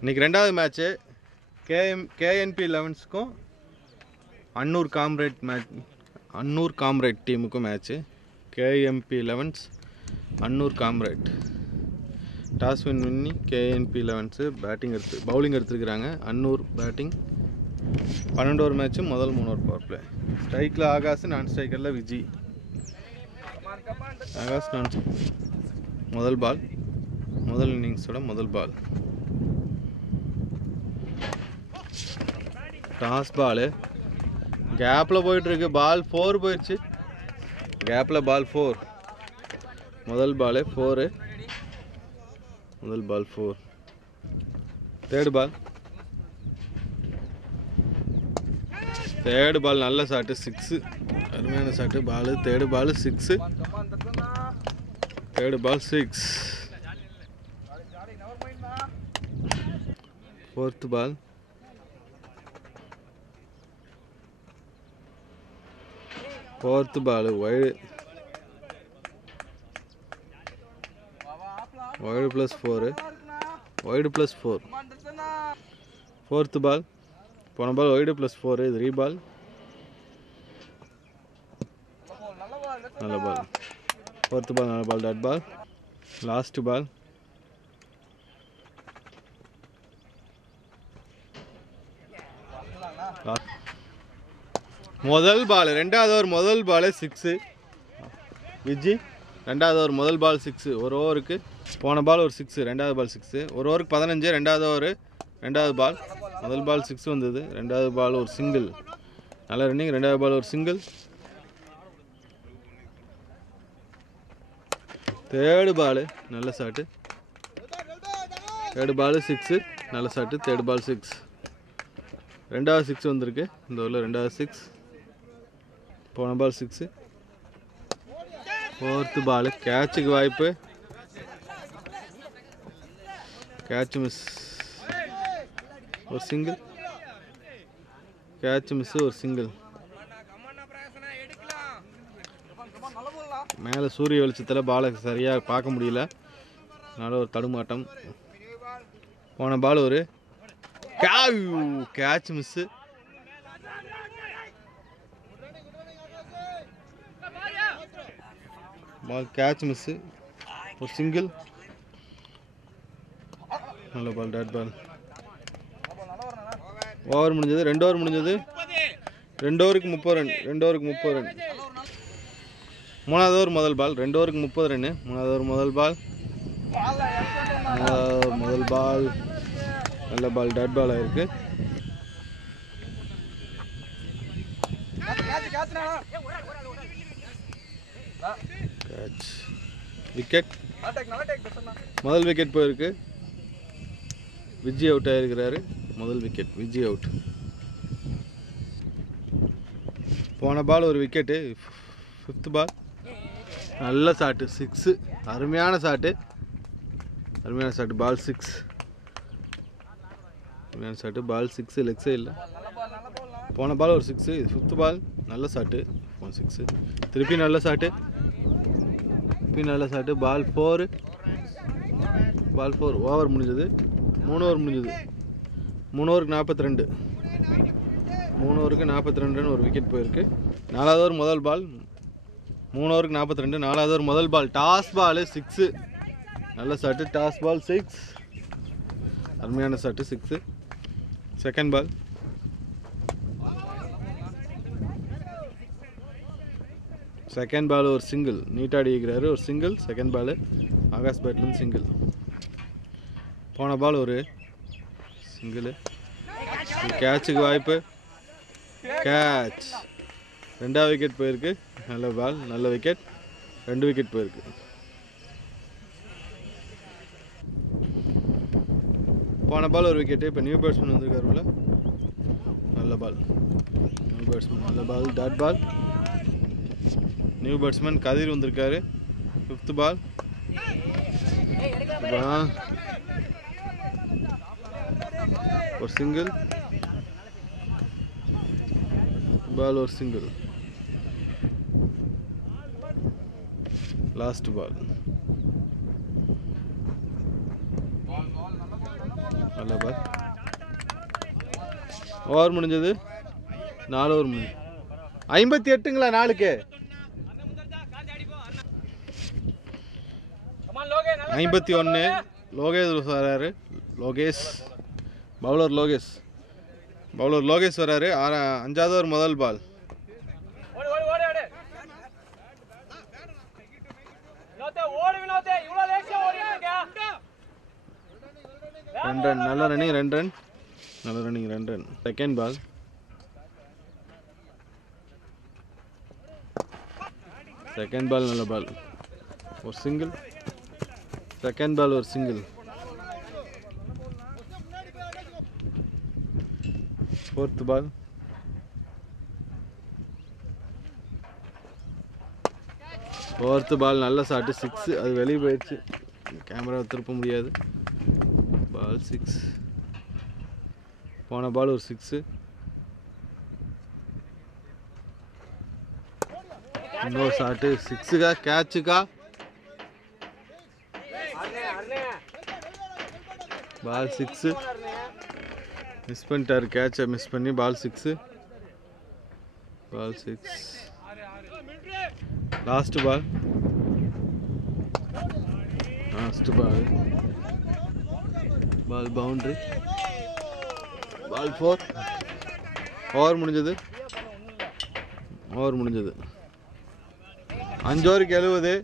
இன்னைக்கு ரெண்டாவது match KNB 11க்கும் அன்னூர் காம்ரேட் டீமுக்கும் match. KMB 11s Annur comrade toss win பண்ணி கேஎன்பி 11s பவுலிங் எடுத்துருக்குறாங்க. அன்னூர் பேட்டிங். 12 over match. முதல் 3 ஓவர் பவர் பிளே. ஸ்ட்ரைக்கில் ஆகாஷ், நான் ஸ்ட்ரைக்கரில் விஜி. ஆகாஷ் முதல் பால், முதல் இன்னிங்ஸோட முதல் பால். டாஸ் பால் கேப்பில் போயிட்டுருக்கு. பால் 4 போயிடுச்சு. கேப்பில் பால் 4. முதல் பால் 4. முதல் பால் 4. தேர்ட் பால் நல்ல ஷாட்டு. 6. அருமையான shot. Ball third ball 6. Third ball 6. Fourth ball. Fourth ball wide +4. Wide +4. Fourth ball. போன பால் வைடு +4. இது ரீபால். நல்ல பால். ஃபோர்த் பால் நல்ல பால். டாட் பால். லாஸ்ட் பால். முதல் பால் ரெண்டாவது ஓவர் முதல் பால் 6. விஜி ரெண்டாவது ஓவர் முதல் பால் 6. ஒரு ஓவருக்கு போன பால் ஒரு 6. ரெண்டாவது பால் 6. ஒரு ஓவருக்கு 15. ரெண்டாவது ஓவர் ரெண்டாவது பால். முதல் பால் 6 வந்தது. ரெண்டாவது பால் ஒரு சிங்கிள். நல்ல ரன்னிங். ரெண்டாவது பால் ஒரு சிங்கிள். தேர்டு பால் நல்ல ஷாட்டு. தேர்டு பால் 6. நல்ல ஷாட்டு. தேர்டு பால் 6. ரெண்டாவது 6 வந்திருக்கு இந்த ஊரில். ரெண்டாவது 6. போன பால் 6. ஃபோர்த்து பால் கேட்சுக்கு வாய்ப்பு. Catch miss. ஒரு சிங்கிள். Catch miss. ஒரு சிங்கிள். மேலே சூரிய வெளிச்சத்தில் பாலை சரியாக பார்க்க முடியல. அதனால் ஒரு தடுமாட்டம். போன பால் ஒரு catch miss. Ball catch miss. ஒரு சிங்கிள். நல்ல பால். டாட் பால். ஓவர் முடிஞ்சது. 2 ஓவர் முடிஞ்சது. 2 ஓவருக்கு 30 ரன். 2 ஓவருக்கு 30 ரன். மூணாவது ஓவர் முதல் பால். 2 ஓவருக்கு 30 ரன். மூணாவது ஓவர் முதல் பால். முதல் பால் நல்ல பால். டாட் பால் ஆயிருக்கு. விக்கெட். முதல் விக்கெட் போயிருக்கு. விஜி அவுட் ஆகிருக்கிறாரு. முதல் விக்கெட் விஜி அவுட். போன பால் ஒரு விக்கெட்டு. 5th பால் நல்ல ஷாட்டு. 6. அருமையான ஷாட்டு. அருமையான ஷாட்டு. பால் 6. அருமையான ஷாட்டு. பால் 6. லெக்ஸே இல்லை. போன பால் ஒரு 6. 5th பால் நல்ல ஷாட்டு. 6. திருப்பி நல்ல ஷாட்டு. நல்ல ஷாட்டு. பால் 4. பால் 4. ஓவர் முடிஞ்சது. 3 ஓவர் முடிஞ்சது. 3 ஓவருக்கு 42. 3 ஓவருக்கு 42 ரன். ஒரு விக்கெட் போயிருக்கு. 4வது ஓவர் முதல் பால். 3 ஓவருக்கு 42. 4வது ஓவர் முதல் பால். Toss ball 6. நல்ல ஷாட்டு. Toss ball 6. அருமையான shot. 6. Second ball. Second ball ஒரு சிங்கிள். நீட்டாக அடிக்கிறாரு. ஒரு சிங்கிள். செகண்ட் பால் ஆகாஷ் பேட்லேருந்து சிங்கிள். போன பால் ஒரு சிங்கிள். கேட்சுக்கு வாய்ப்பு. கேட்ச். 2வது விக்கெட் போயிருக்கு. நல்ல பால். நல்ல விக்கெட். 2 விக்கெட் போயிருக்கு. போன பால் ஒரு விக்கெட்டு. இப்போ நியூ பேட்ஸ்மேன் வந்திருக்காருல. நல்ல பால். நியூ பேட்ஸ்மேன் நல்ல ball. Dot ball. New batsman Kathir வந்திருக்காரு. 5th பால். ஒரு சிங்கிள். பால் ஒரு சிங்கிள். Last ball. நல்ல பால். ஓவர் முடிஞ்சது. 4 ஓவர் முடிஞ்சு 58ங்களா 4க்கு 51. லோகேஷ் வராரு. பவுலர் லோகேஷ் வராரு. 5வது ஓவர் முதல் பால். ரன். நல்ல ரன்னிங் 2 ரன். Second ball. நல்ல பால். ஒரு சிங்கிள். செகண்ட் பால் ஒரு சிங்கிள். ஃபோர்த் பால். நல்ல ஷாட்டு 6. அது வெளியே போயிடுச்சு. கேமரா திருப்ப முடியாது. பால் 6. போன பால் ஒரு 6. இன்னொரு ஷாட்டு 6கா கேட்சுக்கா. பால் 6. மிஸ் பண்ணிட்டாரு. கேட்சை மிஸ் பண்ணி ball 6. Last ball. Ball boundary. Ball 4. Over முடிஞ்சது. 5 ஓவருக்கு 70.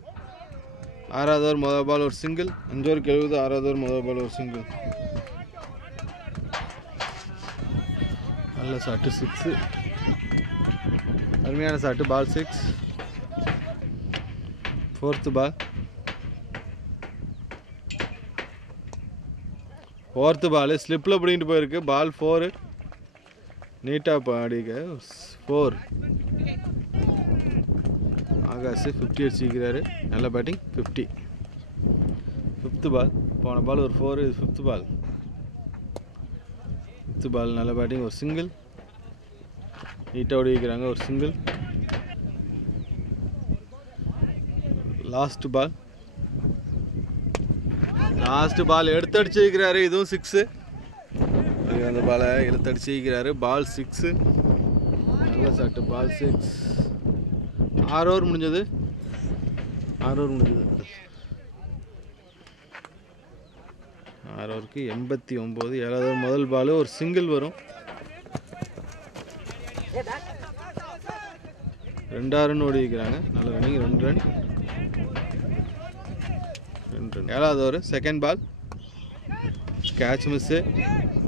6வது ஓவர் முதல் பால் ஒரு சிங்கிள். 5 ஓவருக்கு 70. 6வது ஓவர் முதல் பால் ஒரு சிங்கிள். நல்ல ஷாட்டு 6. அருமையான ஷாட்டு. பால் 6. ஃபோர்த்து பால். ஸ்லிப்பில் பிடிக்கிட்டு போயிருக்கு. பால் 4. நீட்டாக பாடிக்க 4. ஆகாஷ் 50 அடிச்சிக்கிறாரு. நல்ல பேட்டிங் 50. Fifth ball. போன பால் ஒரு 4. இது ஃபிஃப்த்து பால். நல்ல பேட்டிங் ஒரு சிங்கிள். நீட்டாக ஓடி வைக்கிறாங்க. ஒரு சிங்கிள். லாஸ்ட் பால் எடுத்தடிச்சு வைக்கிறாரு. இதுவும் 6. அந்த பாலை எடுத்தடிச்சு வைக்கிறாரு. பால் 6. நல்ல ஷாட்டு. பால் 6. 6 ஓவர் முடிஞ்சது. 6 ஓவருக்கு 89. 7வது ஓவர் முதல் பால் ஒரு சிங்கிள் வரும். 2 ரன் ஓடி வைக்கிறாங்க. நல்ல ரன்னிங் 2 ரன். 7வது over second ball. Catch miss.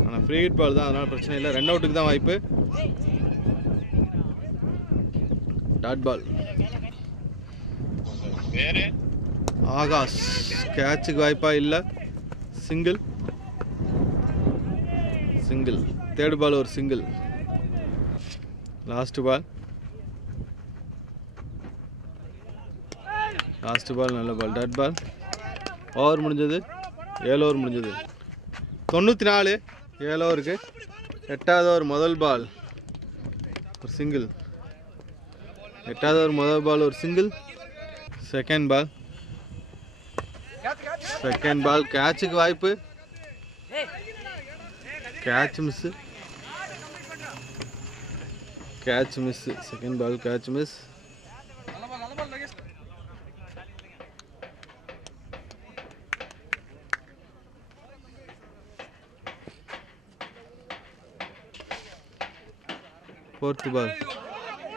ஆனால் ஃப்ரீ ஹிட் பால் தான், அதனால் பிரச்சனை இல்லை. ரன் அவுட்டுக்கு தான் வாய்ப்பு. Dot ball. ஆகாஷ் கேட்சுக்கு வாய்ப்பா இல்லை. சிங்கிள். தேர்ட் பால் ஒரு சிங்கிள். Last ball. நல்ல பால். டாட் பால். ஓவர் முடிஞ்சது. 7 ஓவர் முடிஞ்சது. 94. 7 ஓவருக்கு 8வது ஓவர் முதல் பால் ஒரு சிங்கிள். 8வது ஓவர் முதல் பால் ஒரு சிங்கிள். Second ball. கேட்சுக்கு வாய்ப்பு. Catch miss. Second ball catch miss.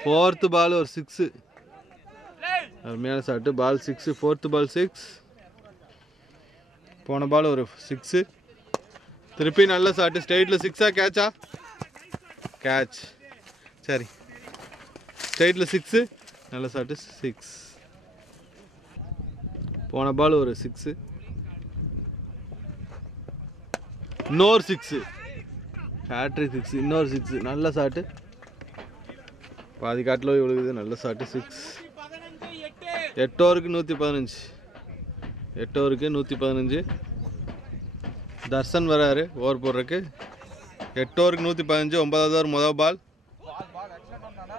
Fourth ball ஒரு 6. அருமையான ஷாட்டு. பால் 6. ஃபோர்த்து பால் 6. போன பால் ஒரு 6. திருப்பி நல்ல ஷாட்டு. ஸ்ட்ரெயிட்டில் 6ஆ கேட்சா? கேட்ச். சரி, ஸ்ட்ரெயிட்டில் 6. நல்ல ஷாட்டு 6. போன பால் ஒரு 6. இன்னொரு 6. ஹேட்ரிக் 6. இன்னொரு 6. நல்ல ஷாட்டு. பாதி காட்டில் போய் விழுகுது. நல்ல ஷாட்டு 6. 8 ஓவருக்கு 115. தர்ஷன் வராரு ஓவர் போடுறதுக்கு. 8 ஓவருக்கு 115. 9வது ஓவர் முதல் பால்.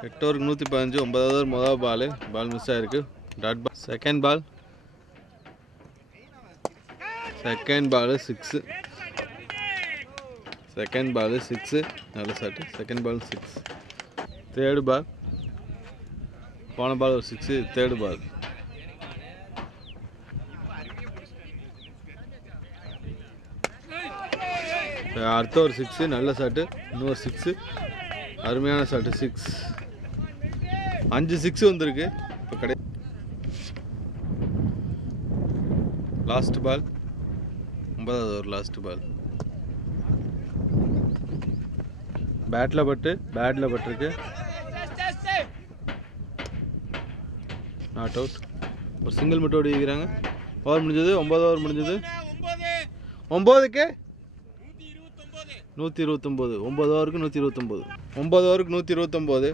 8 ஓவருக்கு 115. 9வது ஓவர் முதல் பால் மிஸ் ஆகிருக்கு. Dot ball. Second ball 6. Second ball 6 நல்ல shot. Second ball 6. Third ball போன பால் ஒரு 6. தேர்டு பால் அடுத்த ஒரு 6 நல்ல ஷாட்டு. இன்னொரு 6 அருமையான ஷாட்டு. 6 5 6 வந்திருக்கு இப்போ கடை. லாஸ்ட் பால் 9வது ஒரு லாஸ்ட் பால். பேட்டில் பட்டிருக்கு. Not out. ஒரு சிங்கிள் மட்டும் ஓடிக்கிறாங்க. ஓவர் முடிஞ்சது. 9 ஓவர் முடிஞ்சது. 9க்கு 129. 9 ஓவருக்கு 129. 9 ஓவருக்கு 129.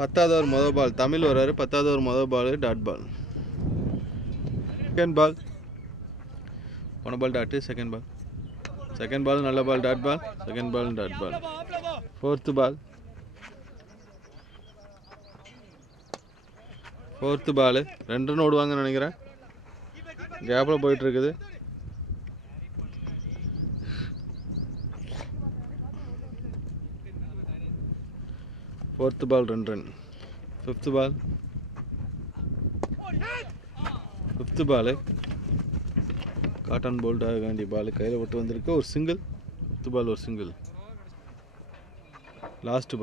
10வது ஓவர் மொதல் பால். தமிழ் வர்றாரு. 10வது ஓவர் மொதல் பால் டாட் பால். செகண்ட் பால் போன பால் டாட்டு. செகண்ட் பால் நல்ல ball dot ball. Second ball dot ball. Fourth ball ball 2 run ஓடுவாங்கன்னு நினைக்கிறேன். கேப்பில் போயிட்டுருக்குது. Fourth ball 2 run. Fifth ball caught and bowled ஆக வேண்டிய பால் கையில் விட்டு வந்திருக்கு. ஒரு சிங்கிள். ஃபிஃப்த்து பால் ஒரு சிங்கிள். லாஸ்ட்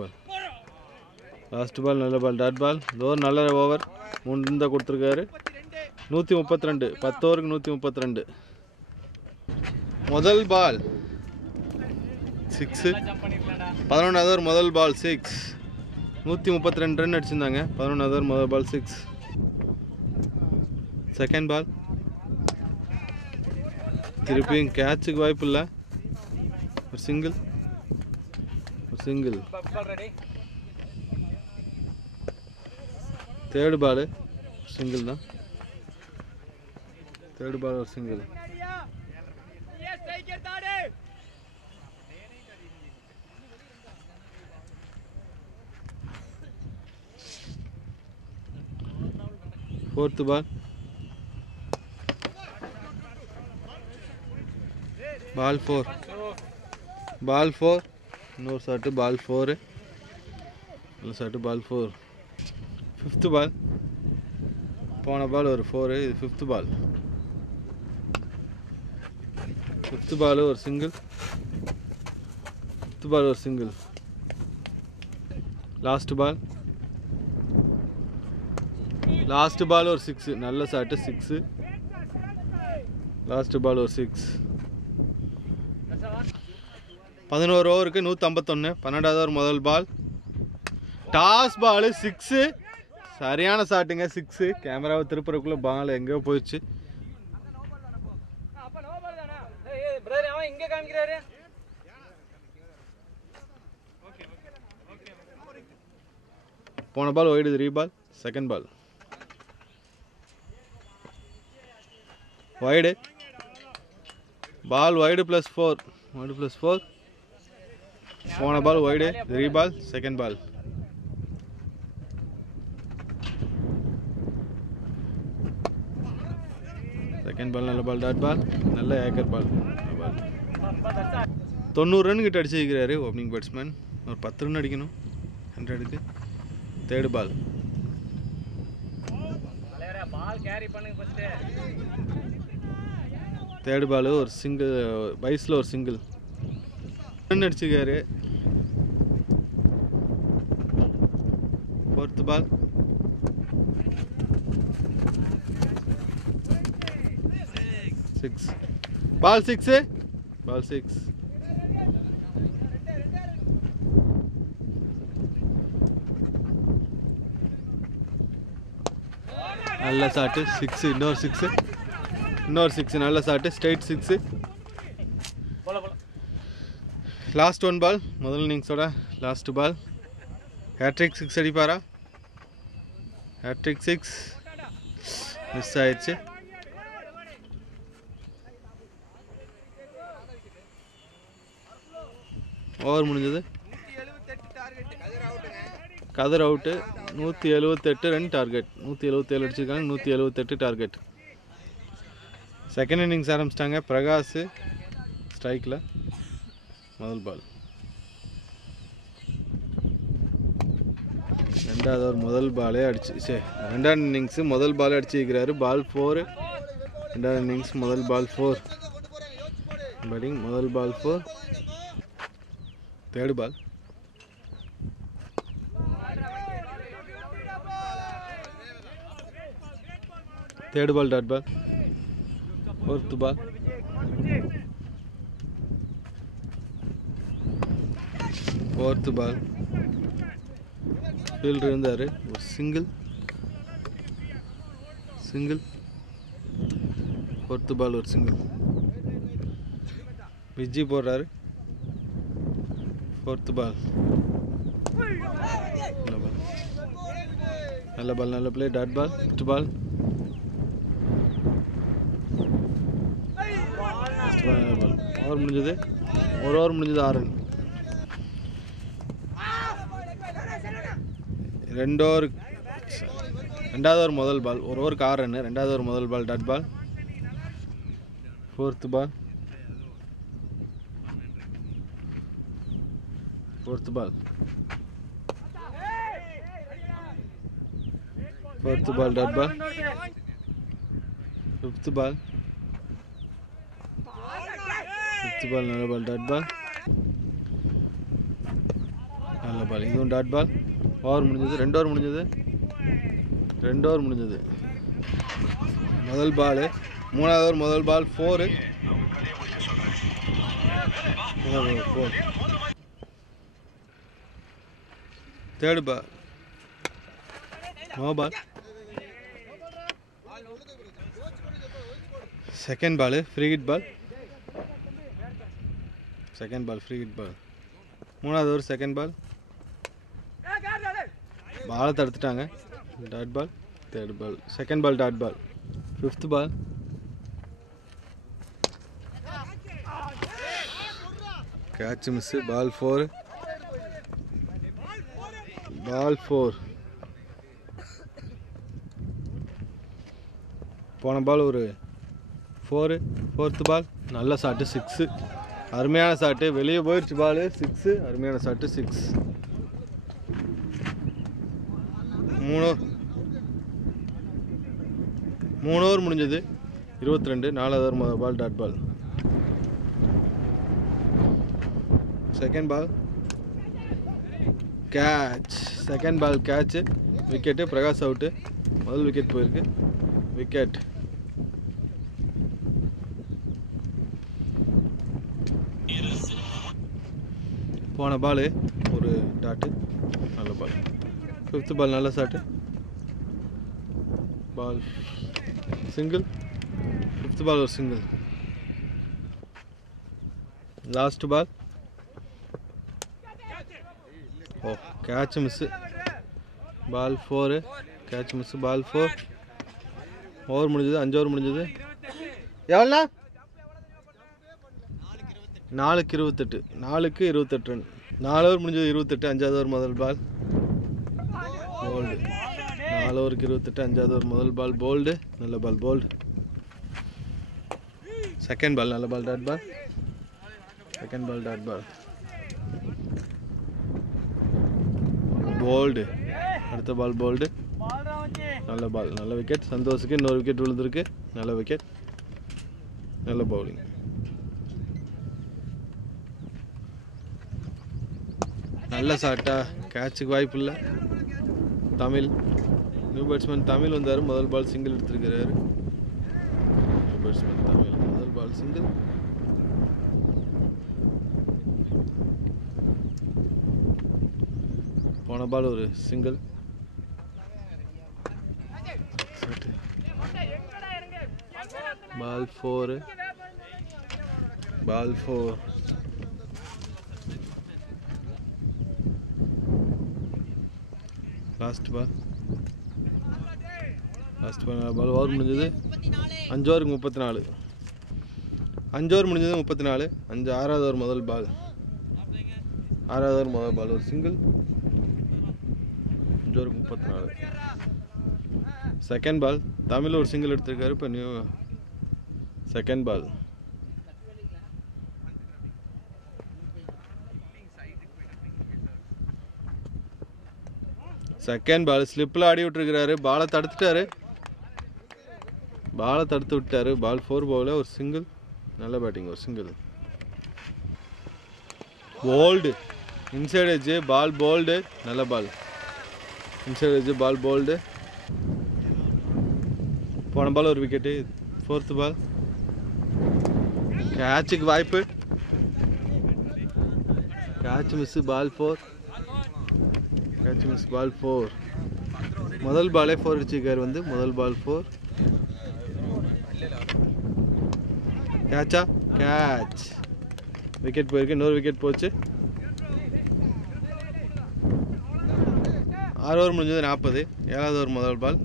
பால் நல்ல பால் டாட் பால். ஓவர் நல்ல ஓவர் 3 தான் கொடுத்துருக்காரு. 132. 10 ஓவருக்கு 132. முதல் பால் 6. 11வது ஓவர் முதல் பால் 6. 132 ரன் அடிச்சிருந்தாங்க. 11வது ஓவர் முதல் பால் 6. செகண்ட் பால் திருப்பியும் கேட்சுக்கு வாய்ப்பு இல்லை. ஒரு சிங்கிள். தேர்டு பால் சிங்கிள் தான். தேர்டு பால் ஒரு சிங்கிள். Fourth ball ball 4. இன்னொரு ஷாட்டு பால் 4. நல்ல ஷாட்டு பால் 4. ஃபிஃப்த்து பால் போன பால் ஒரு 4. இது ஃபிஃப்த்து பால் ஒரு சிங்கிள். லாஸ்ட் பால் ஒரு 6. நல்ல ஷாட்டு 6. லாஸ்ட் பால் ஒரு 6. 11 ஓவருக்கு 151. 12வது ஓவர் முதல் பால் டாஸ் பால் 6. சரியான ஷாட்டுங்க 6. கேமராவை திருப்புறக்குள்ள பால் எங்கேயோ போயிடுச்சு. போன ball wide 3 ball. Second ball wide. Ball wide +4. போன ball wide 3 ball. Second ball நல்ல பால் டாட் பால். நல்ல ஏக்கர் பால். 90 ரன் கிட்ட அடிச்சிருக்கிறாரு ஓப்பனிங் பேட்ஸ்மேன். ஒரு 10 ரன் அடிக்கணும் 100க்கு. தேர்டு பால் ஒரு சிங்கிள். பைஸில் ஒரு சிங்கிள் ரன் அடிச்சிருக்காரு. ஃபோர்த்து பால் பால் 6. நல்ல ஷாட்டு 6. இன்னொரு 6 நல்ல ஷாட்டு. ஸ்ட்ரைட் 6. லாஸ்ட் 1 பால் முதல் இன்னிங்ஸோட லாஸ்ட் பால். ஹேட்ரிக் 6 அடிப்பாரா? ஹேட்ரிக் 6 மிஸ் ஆயிடுச்சு. ஓவர் முடிஞ்சது. கதர் அவுட்டு. 178 run target. 177 அடிச்சிருக்காங்க. 178 டார்கெட். செகண்ட் இன்னிங்ஸ் ஆரம்பிச்சிட்டாங்க. பிரகாஷ் ஸ்ட்ரைக்கில். முதல் பால். ரெண்டாவது ஓவர் முதல் பாலே அடிச்சு ரெண்டாவது இன்னிங்ஸு முதல் பாலே அடிச்சிருக்கிறாரு. பால் 4. ரெண்டாவது இன்னிங்ஸ் முதல் பால் 4 பேட்டிங். முதல் ball 4. Third ball. Third ball dot ball. Fourth ball. Fourth ball. Fielder இருந்தார். ஒரு சிங்கிள். ஃபோர்த்து பால் ஒரு சிங்கிள். விஜி போடுறாரு. Fourth ball. நல்ல பால் நல்ல play. Dot ball. Fifth ball. நல்ல பால். ஓவர் முடிஞ்சது. ஒரு ஓவர் முடிஞ்சது 6 ரன். ரெண்டாவது ஓவர் முதல் பால். ஒரு ஓவருக்கு 6 ரன். ரெண்டாவது ஓவர் முதல் ball dot ball. Fourth ball. Fourth ball. Fourth ball dot ball. Fifth ball. Fifth ball நல்ல பால் டாட் பால். நல்ல பால். இதுவும் டாட் பால். ஓவர் முடிஞ்சது. 2 ஓவர் முடிஞ்சது. 2 ஓவர் முடிஞ்சது. முதல் பால். மூணாவது ஓவர் முதல் ball 4. Third ball. No ball. Second ball free hit ball. Second ball free hit ball. மூணாவது ஓவர் செகண்ட் பால். பாலை தடுத்துட்டாங்க. Dot ball. Third ball. Second ball dot ball. Fifth ball. Catch miss. Ball 4. Ball 4. போன ball ஒரு 4. Fourth ball. நல்ல shot 6. அருமையான shot. வெளியே போயிடுச்சு பால். 6. அருமையான ஷாட்டு 6. 3 ஓவர் முடிஞ்சது. 22. நாலாவது ஓவர் முதல் ball dot ball. Second ball catch. Second ball catch. Wicket. Prakash out. முதல் விக்கெட் போயிருக்கு. விக்கெட். போன பால் ஒரு டாட்டு. நல்ல பால். ஃபிஃப்த் பால் நல்ல shot. Ball single. Fifth ball ஒரு single. Last ball. Oh catch miss. Ball 4. Catch miss. Ball 4. Over முடிஞ்சது. 5 over முடிஞ்சது. எவ்வளோண்ணா? 4க்கு 28. 4க்கு 28 ரன். 4 ஓவர் முடிஞ்சது. 28. 5வது ஓவர் முதல் பால் போல்டு. 4 ஓவருக்கு 28. 5வது ஓவர் முதல் பால் போல்டு. நல்ல பால் போல்டு. செகண்ட் பால் நல்ல ball dot ball. Second ball dot ball bowled. அடுத்த பால் போல்டு. நல்ல பால். நல்ல விக்கெட். சந்தோஷுக்கு இன்னொரு விக்கெட் விழுந்திருக்கு. நல்ல விக்கெட். நல்ல பவுலிங். நல்ல ஷாட்டா. கேட்சுக்கு வாய்ப்பு இல்லை. தமிழ் நியூ பேட்ஸ்மேன் தமிழ் வந்தார். முதல் பால் சிங்கிள் எடுத்திருக்கிறாரு. நியூ பேட்ஸ்மேன் தமிழ் முதல் பால் சிங்கிள். போன பால் ஒரு single. Ball 4. Ball 4. Last ball. Last ball. Over முடிஞ்சது. 5 ஓவருக்கு 34. 5 ஓவர் முடிஞ்சது 34. 6வது ஓவர் முதல் பால். 6வது ஓவர் முதல் பால் ஒரு சிங்கிள். 5 ஓவருக்கு 34. Second ball. தமிழ் ஒரு சிங்கிள் எடுத்திருக்காரு. இப்போ new second ball. Second ball ஸ்லிப்பில் ஆடி விட்டுருக்கிறாரு. பாலை தடுத்துட்டாரு. பாலை தடுத்து விட்டாரு. பால் 4 பாலில் ஒரு சிங்கிள். நல்ல பேட்டிங். ஒரு single. Bowled inside edge. Ball bowled. நல்ல ball. Inside edge ball bowled. போன பால் ஒரு விக்கெட்டு. 4th ball. கேட்சுக்கு வாய்ப்பு. Catch miss. Ball 4. Catch miss. Ball 4. முதல் பாலே 4 அடிச்சிருக்காரு வந்து. முதல் பால் 4. கேட்சா? கேட்ச். விக்கெட் போயிருக்கு. இன்னொரு விக்கெட் போச்சு. 6 ஓவர் முடிஞ்சது 40. 7வது ஓவர் முதல் பால்.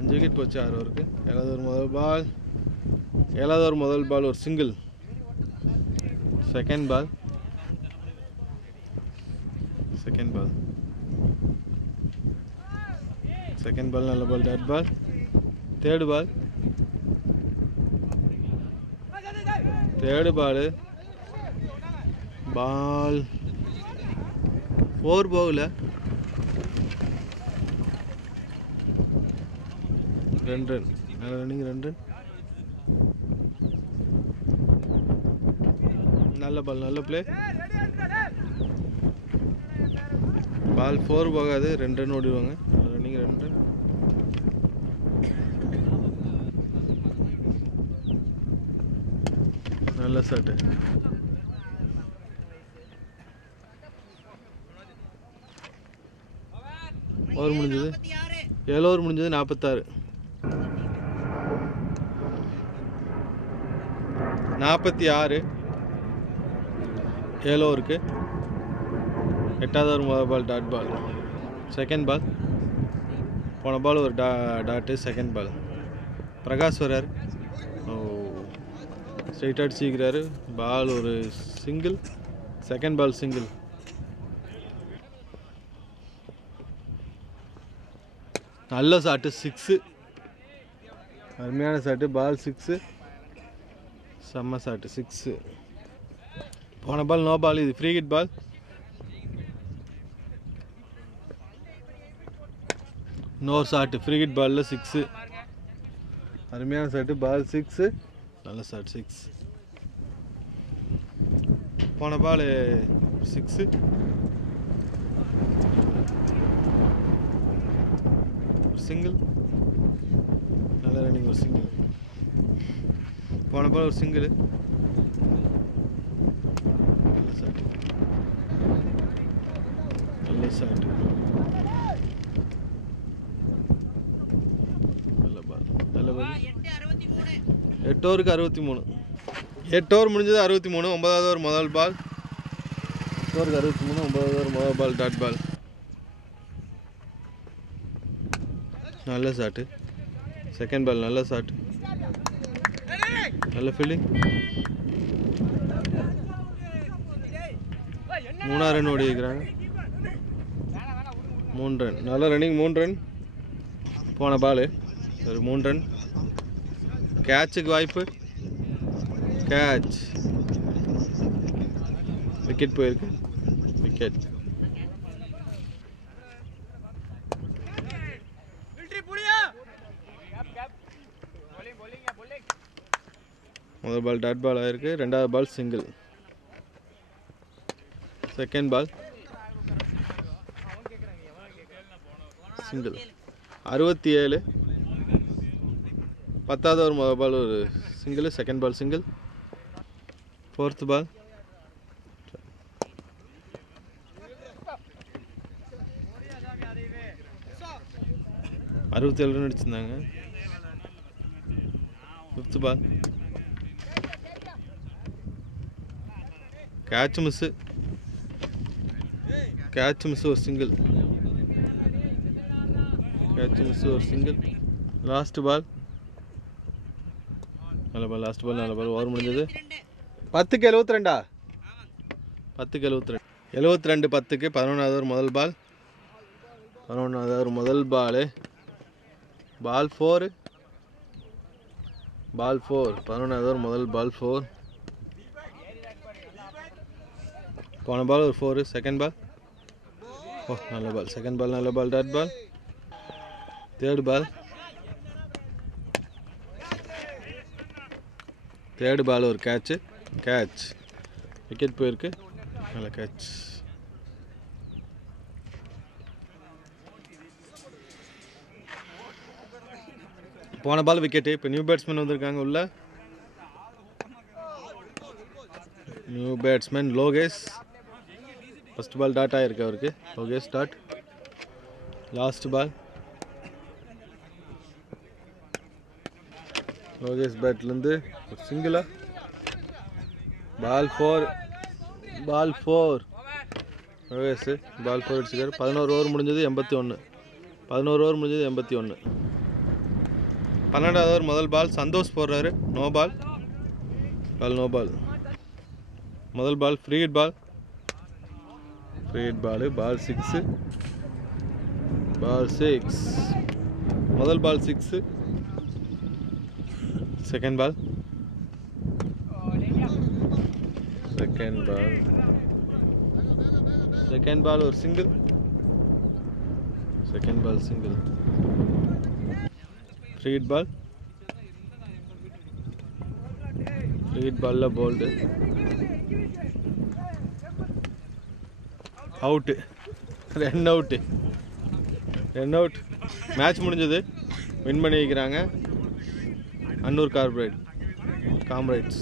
5 விக்கெட் போச்சு 6 ஓவருக்கு. 7வது ஓவர் முதல் பால். 7வது ஓவர் முதல் பால் ஒரு single. Second ball. Second ball. Second ball நல்ல ball. Dot ball. Third ball. Third ball. Ball 4 போகல. 2 ரன். நல்ல ரன்னிங். 2 ரன். நல்ல பால். நல்ல பிளே. பால் 4 போகாது. 2 ரன் ஓடிடுவாங்க. நல்ல ரன்னிங். 2 ரன். நல்ல ஷாட்டு. ஓவர் முடிஞ்சது 7 ஓவர் முடிஞ்சது 46. 46. 7 ஓவருக்கு. 8வது ஓவர் முதல் பால். Dot ball. செகண்ட் பால். போன பால் ஒரு டாட்டு. செகண்ட் பால். பிரகாஷ் வரார். ஸ்ட்ரைட் அடிச்சிக்கிறாரு. பால் ஒரு சிங்கிள். Second ball single. நல்ல ஷாட்டு. 6. அருமையான ஷாட்டு. பால் 6. செம்ம ஷாட்டு. 6. போன பால் நோ பால். இது free hit ball. No shot. Free hit பாலில் 6. அருமையான ஷாட்டு. பால் 6. நல்ல ஷாட். 6. போன பால் 6. சிங்கிள். நல்ல ரன்னிங். ஒரு சிங்கிள். போன பால் ஒரு சிங்கிள். நல்ல ஷாட். நல்ல ஷாட். நல்ல பால். நல்ல பால். 8 ஓவருக்கு 63. 8 ஓவர் முடிஞ்சது 63. 9வது ஓவர் முதல் பால். 8 ஓவருக்கு 63. 9வது ஓவர் முதல் பால். டாட் பால். நல்ல ஷாட்டு. Second ball. நல்ல ஷாட். நல்ல ஃபீல்டிங். 3 ரன் ஓடி இருக்கிறாங்க. 3 ரன். நல்ல ரன்னிங். 3 ரன். போன பால் ஒரு 3 ரன். கேட்சுக்கு வாய்ப்பு. கேட்ச். விக்கெட் போயிருக்கு. விக்கெட். முதல் பால் டாட் பால் ஆயிருக்கு. 2வது ball single. Second ball single. 67. 10வது ஓவர் முதல் பால் ஒரு single. Second ball single. 4th ball. அறுபத்தேழு ரன் அடிச்சிருந்தாங்க. 5th ball. Catch miss. Catch miss. ஒரு சிங்கிள். Catch miss. ஒரு சிங்கிள். Last ball. நல்ல பால். Last ball. நல்ல பால். ஓவர் முடிஞ்சது 10க்கு 72. 10க்கு 72. 72 10க்கு. 11வது ஓவர் முதல் பால். 11வது ஓவர் முதல் பால். பால் 4. பால் 4. 11வது ஓவர் முதல் பால் 4. போன பால் ஒரு 4. செகண்ட் பால் ஓ நல்ல பால். செகண்ட் பால் நல்ல ball. Dot ball. Third ball. Third ball ஒரு கேட்ச். விக்கெட் போயிருக்கு. நல்ல கேட்ச். போன பால் விக்கெட்டு. இப்போ நியூ பேட்ஸ்மேன் வந்திருக்காங்க உள்ள. New batsman Lokesh. First ball dot ஆகிருக்கு அவருக்கு. Lokesh dot. Last ball. Lokesh பேட்லேருந்து ஒரு சிங்கிளா. பால் 4. லோகேஷ் பால் 4 அடிச்சிருக்காரு. 11 ஓவர் முடிஞ்சது 81. 12வது ஓவர் முதல் பால் சந்தோஷ் போடுறாரு. No ball. முதல் பால் ஃப்ரீ ஹிட் பால். பால் 6. முதல் பால் 6. Second ball. செகண்ட் பால் ஒரு சிங்கிள். ஃப்ரீ ஹிட் பால்ல bowled. Out. Run out. Match முடிஞ்சது. வின் பண்ணி வைக்கிறாங்க அன்னூர் காம்ரேட்ஸ்.